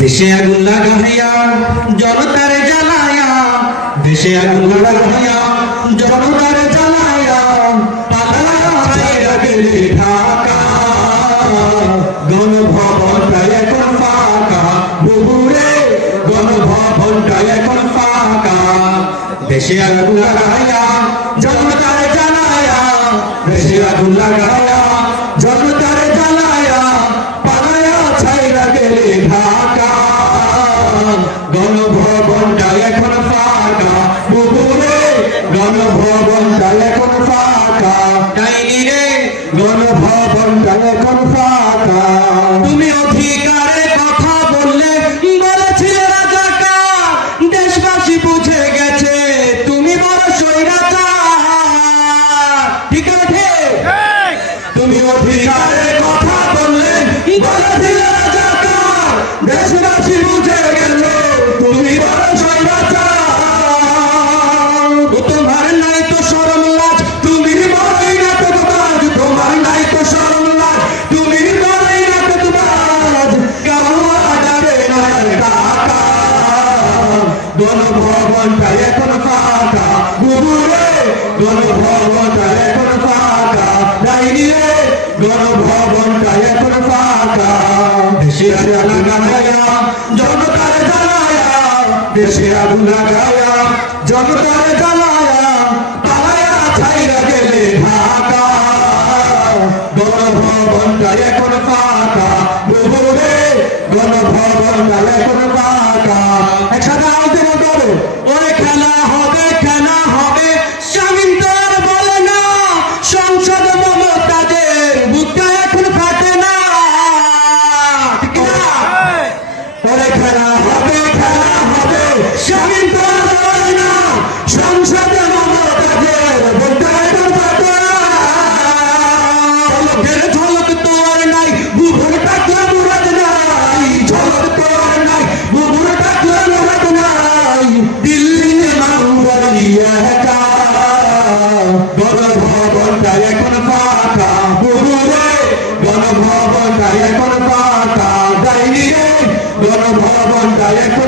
দেশে আগুন লাগাইয়া জনতার জ্বালায়া, দেশে আগুন লাগাইয়া জনতার জ্বালায়া, পালায়া ছাইরা গেলে ঢাকা। গণভবনটা এখন ফাঁকা, বুবুরে গণভবনটা এখন ফাঁকা। দেশে আগুন লাগাইয়া জনতার জ্বালায়া, দেশে আগুন লাগাইয়া জনতার জ্বালায়া, পালায়া ছাইরা গেলে ঢাকা। গণভবনটা এখন ফাঁকা, বুবুরে গণভবনটা এখন ফাঁকা। ডাইনি রে গণভবনটা এখন ফাঁকা। তুমি অধিকারের কথা বললে বলেছিলে রাজাকার, দেশবাসী বুঝে গেছে তুমি বড় স্বৈরাচার। ঠিক আছে, তুমি অধিকারের কথা বললে বলেছিলে রাজাকার, দেশবাসী বুঝে গেছে তুমি বড় স্বৈরাচার। তোমার নাই তো শরম লাজ, তুমি বড়ই নাটকবাজ। তোমার নাই তো শরম লাজ, তুমি বড়ই নাটকবাজ। কাউয়া ডাবে না টাকা, গণভবনটা এখন ফাঁকা, বুবুরে গণভবনটা এখন ফাঁকা। ডাইনি রে গণভবনটা এখন ফাঁকা। দেশে আগুন লাগায়া জনতার জ্বালায়া, দেশে আগুন লাগায়া জনতার জ্বালায়া, পালায়া ছাইরা গেলে ঢাকা। গণভবনটা এখন ফাঁকা, বুবুরে গণভবনটা এখন ফাঁকা। একসাথে আওয়াজে বলতে হবে, ওরে খেলা হবে, খেলা হবে। স্বামীন তার বলে না, সংসদ মমতাজের বুকটা এখন ফাটে না। ঠিক না? ওরে খেলা হবে, খেলা হবে। স্বামীন তার বলে না, সংসদ মমতাজের বুকটা এখন ফাটে না। ঝলকের ঝলক তো আর নাই, বুবুর টাকলা মুরাদ নাই। ঝলক তো আর নাই, বুবুর টাকলা মুরাদ নাই। দিল্লি মামুরালি একা, গণভবনটা এখন ফাঁকা, বুবুরে গণভবনটা এখন ফাঁকা। ডাইনি রে গণভবনটা এখন